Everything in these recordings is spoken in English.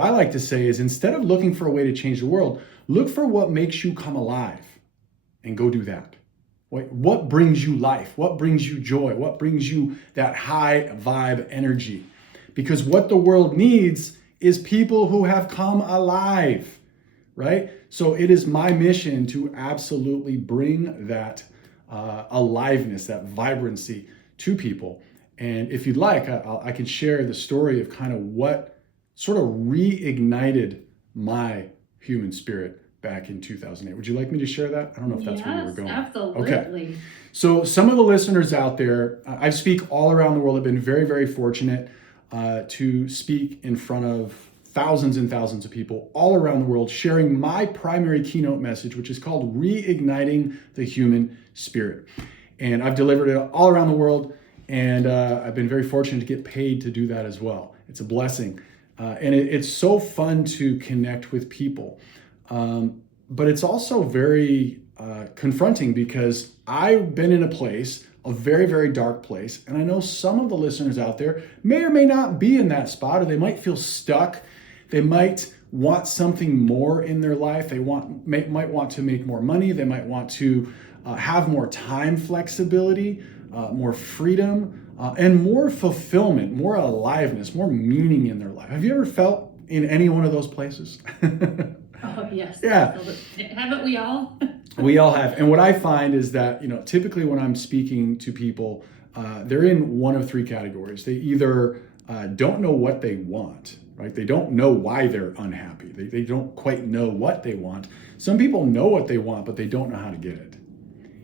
I like to say is instead of looking for a way to change the world, look for what makes you come alive and go do that. What brings you life? What brings you joy? What brings you that high vibe energy? Because what the world needs is people who have come alive, right? So it is my mission to absolutely bring that aliveness, that vibrancy to people. And if you'd like, I can share the story of kind of what sort of reignited my human spirit back in 2008. Would you like me to share that? I don't know if that's where you were Yes, going. absolutely. Okay. So some of the listeners out there, I speak all around the world. I've been very, very fortunate to speak in front of thousands and thousands of people all around the world, sharing my primary keynote message, which is called Reigniting the Human Spirit. And I've delivered it all around the world, and I've been very fortunate to get paid to do that as well. It's a blessing. And it's so fun to connect with people. But it's also very confronting because I've been in a place, a very, very dark place. And I know some of the listeners out there may or may not be in that spot, or they might feel stuck. They might want something more in their life. They might want to make more money. They might want to have more time flexibility, more freedom, and more fulfillment, more aliveness, more meaning in their life. Have you ever felt in any one of those places? Oh, yes. Yeah. Haven't we all? We all have. And what I find is that, typically when I'm speaking to people, they're in one of three categories. They either don't know what they want, right? They don't know why they're unhappy. They don't quite know what they want. Some people know what they want, but they don't know how to get it.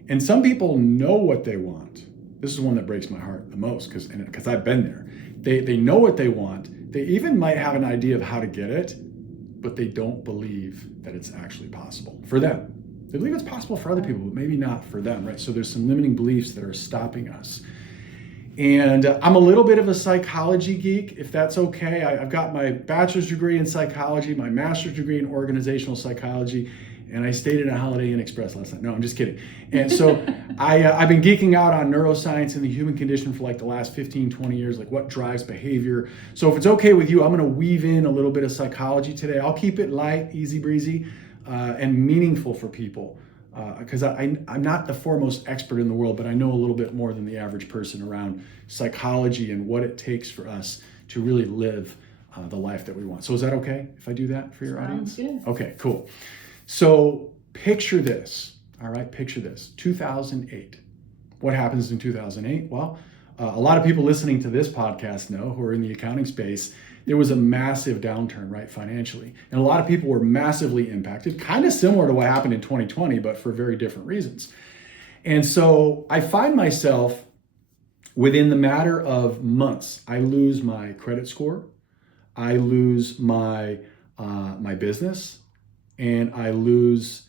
And some people know what they want. This is one that breaks my heart the most because I've been there. They know what they want. They even might have an idea of how to get it, but they don't believe that it's actually possible for them. They believe it's possible for other people, but maybe not for them, right? So there's some limiting beliefs that are stopping us. And I'm a little bit of a psychology geek, if that's okay. I've got my bachelor's degree in psychology, my master's degree in organizational psychology, and I stayed at a Holiday Inn Express last night. No, I'm just kidding. And so I've been geeking out on neuroscience and the human condition for like the last 15, 20 years, like what drives behavior. So if it's okay with you, I'm going to weave in a little bit of psychology today. I'll keep it light, easy breezy, and meaningful for people. Because I'm not the foremost expert in the world, but I know a little bit more than the average person around psychology and what it takes for us to really live the life that we want. So is that okay if I do that for your audience? Good. Okay, cool. So picture this, all right? Picture this, 2008. What happens in 2008? Well, a lot of people listening to this podcast know, who are in the accounting space, there was a massive downturn, right, financially. And a lot of people were massively impacted, kind of similar to what happened in 2020, but for very different reasons. And so I find myself within the matter of months, I lose my credit score, I lose my business, and I lose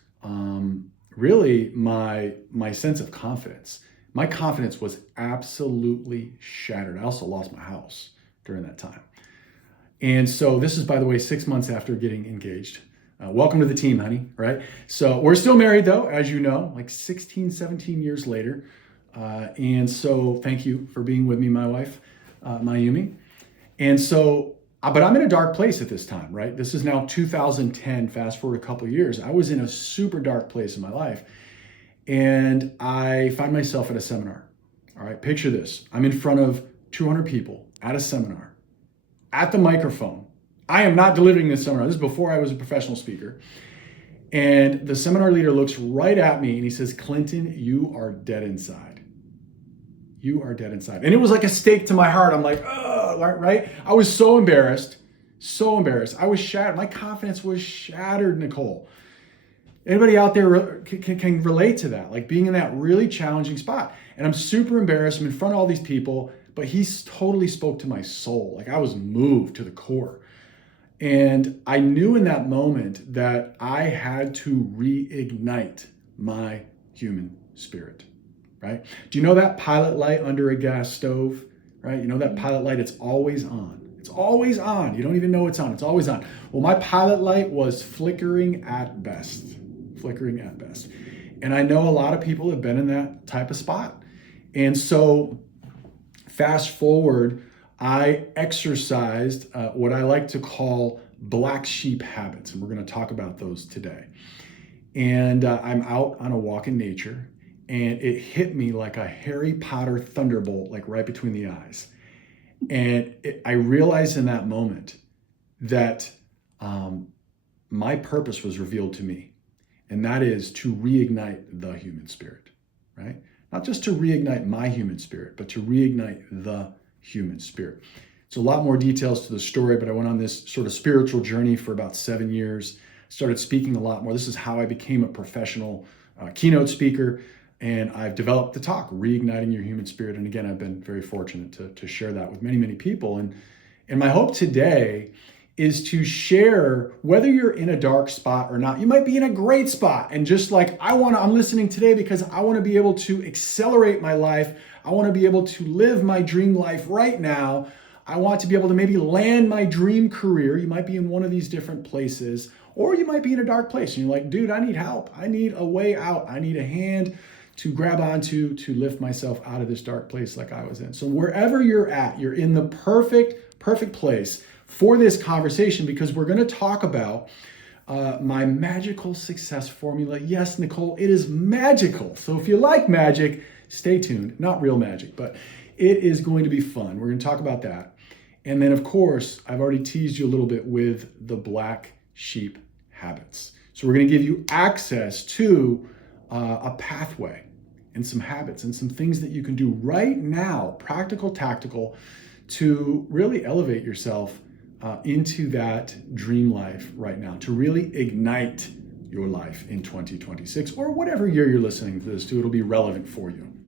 really my sense of confidence. My confidence was absolutely shattered. I also lost my house during that time. And so this is, by the way, 6 months after getting engaged. Welcome to the team, honey, right? So we're still married though, as you know, like 16, 17 years later. And so thank you for being with me, my wife, Mayumi. And so, but I'm in a dark place at this time, right? This is now 2010, fast forward a couple of years. I was in a super dark place in my life. And I find myself at a seminar. All right, picture this. I'm in front of 200 people at a seminar, at the microphone. I am not delivering this seminar. This is before I was a professional speaker. And the seminar leader looks right at me and he says, "Clinton, you are dead inside. You are dead inside." And it was like a stake to my heart. I'm like, oh, right? I was so embarrassed, so embarrassed. I was shattered. My confidence was shattered, Nicole. Anybody out there can relate to that, like being in that really challenging spot. And I'm super embarrassed. I'm in front of all these people, but he totally spoke to my soul. Like I was moved to the core. And I knew in that moment that I had to reignite my human spirit, right? Do you know that pilot light under a gas stove, right? You know that pilot light, it's always on. It's always on. You don't even know it's on. It's always on. Well, my pilot light was flickering at best. Flickering at best. And I know a lot of people have been in that type of spot. And so fast forward, I exercised what I like to call black sheep habits, and we're going to talk about those today. And I'm out on a walk in nature, and it hit me like a Harry Potter thunderbolt, like right between the eyes. And I realized in that moment that my purpose was revealed to me, and that is to reignite the human spirit, right? Not just to reignite my human spirit, but to reignite the human spirit. It's a lot more details to the story, but I went on this sort of spiritual journey for about 7 years, started speaking a lot more. This is how I became a professional keynote speaker, and I've developed the talk, Reigniting Your Human Spirit. And again, I've been very fortunate to share that with many, many people. And my hope today is to share, whether you're in a dark spot or not. You might be in a great spot, and just like I'm listening today because I want to be able to accelerate my life. I want to be able to live my dream life right now. I want to be able to maybe land my dream career. You might be in one of these different places, or you might be in a dark place and you're like, dude, I need help. I need a way out. I need a hand to grab onto to lift myself out of this dark place like I was in. So wherever you're at, you're in the perfect place for this conversation, because we're going to talk about my magical success formula. Yes, Nicole, it is magical. So if you like magic, stay tuned. Not real magic, but it is going to be fun. We're going to talk about that. And then, of course, I've already teased you a little bit with the black sheep habits. So we're going to give you access to a pathway and some habits and some things that you can do right now, practical, tactical, to really elevate yourself into that dream life right now, to really ignite your life in 2026, or whatever year you're listening to this to. It'll be relevant for you.